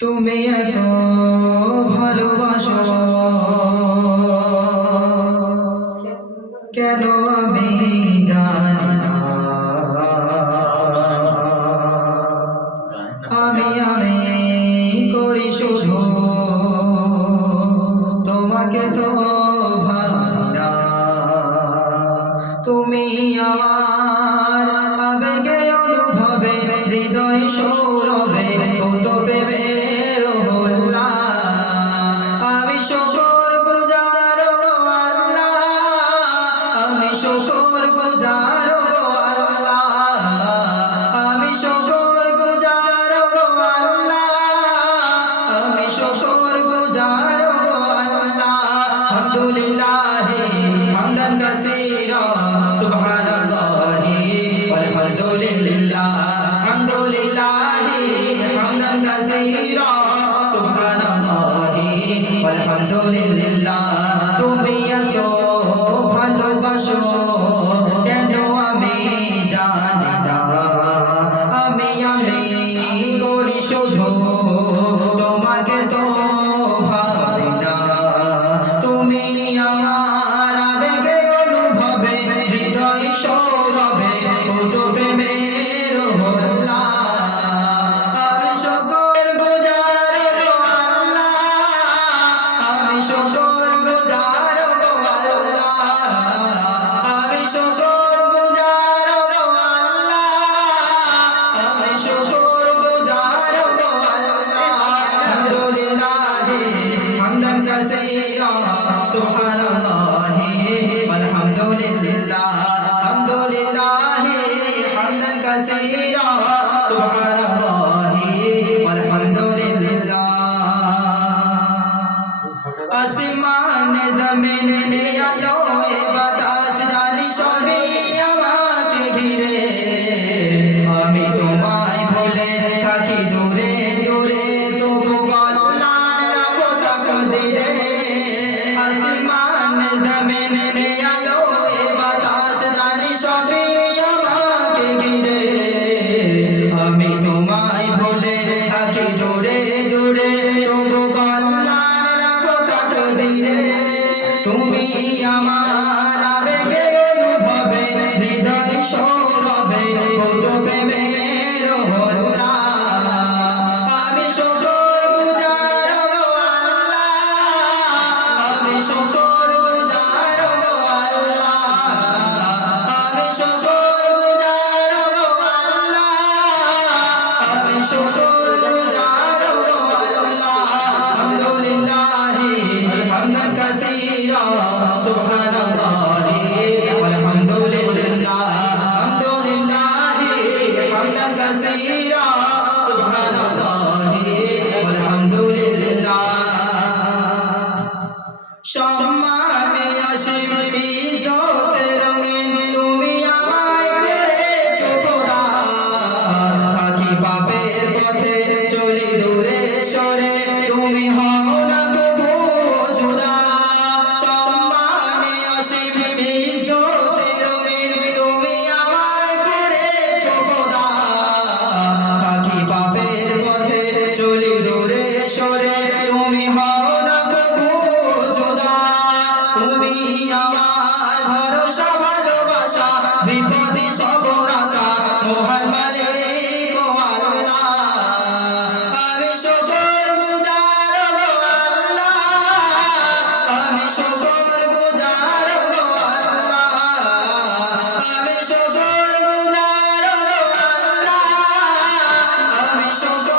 তুমি এত ভালোবাসো কেন আমি জানি না। আমি করি শুধু তোমাকে তো ভাবি না। তুমি আমার আবেগে অনুভবে হৃদয় সৌরভে কত প্রেমের হল্লা। আমি শুকর গুজার গো আল্লাহ, আমি শুকর গুজার গো আল্লাহ, আমি শুকর গুজার গো আল্লাহ, আমি শুকর গুজার গো আল্লাহ। আলহামদুলিল্লাহ হামদান কাসীরা সুবহানাল্লাহি ওয়ালহামদুলিল্লাহ, আলহামদুলিল্লাহ হামদান কাসীরা সুবহানাল্লাহি ওয়ালহামদুলিল্লাহ। তুমি এত ভালোবাসো কেন আমি জানি না। আমি করি শুধু তোমাকে তো ভাবি না। তুমি আমার আবেগে অনুভবে হৃদয় সৌরভে কত প্রেমের হল্লা। আমি শুকর গুজার গো আল্লাহ, আমি শুকর গুজার গো আল্লাহ, আমি শুকর গুজার গো আল্লাহ, আমি শুকর গুজার গো আল্লাহ। আলহামদুলিল্লাহ হামদান কাসীরা সুবহানাল্লাহি ওয়ালহামদুলিল্লাহ, আলহামদুলিল্লাহ হামদান কাসীরা সুবহানাল্লাহি ওয়ালহামদুলিল্লাহ। আসমান জমিন আলো বাতাস জানি সবই আমাকে ঘিরে। আমি তোমায় ভুলে থাকি দূরে দূরে, তবু কল্যাণ রাখো তাকদীরে। আসমান জমিন আলো বাতাস জানি সবই আমাকে ঘিরে। আমি তোমায় ভুলে থাকি দূরে দূরে, তবু কল্যাণ রাখো তাকদীরে। তুমি আমার আবেগে অনুভবে হৃদয় সৌরভে কত প্রেমের হল্লা। আমি শুকর গুজার গো আল্লাহ, আমি শুকর গুজার গো আল্লাহ, আমি শুকর গুজার গো আল্লাহ, আমি শুকর গুজার গো আল্লাহ। আলহামদুলিল্লাহ হামদান কাসীরা সুবহানাল্লাহি ওয়ালহামদুলিল্লাহ, আলহামদুলিল্লাহ হামদান কাসীরা সুবহানাল্লাহি ওয়ালহামদুলিল্লাহ। সম্মানে আসিম ইজ্জতে রঙিন তুমি আমায় করেছো খোদা। থাকি পাপের পথে চলি দূরে সরে, তুমি হও না কবু জুদা। সম্মানে আসিম ইজ্জতে রঙিন তুমি আমায় করেছো খোদা। থাকি পাপের পথে চলি দূরে সরে, তুমি হও না কবু জুদা। তুমি আমার ভরসা ভালোবাসা, বিপদে সবর আশা, মহান মালিক ও আল্লাহ। আমি শুকর গুজার গো আল্লাহ, আমি শুকর গুজার গো আল্লাহ, আমি শুকর গুজার গো আল্লাহ, আমি শুকর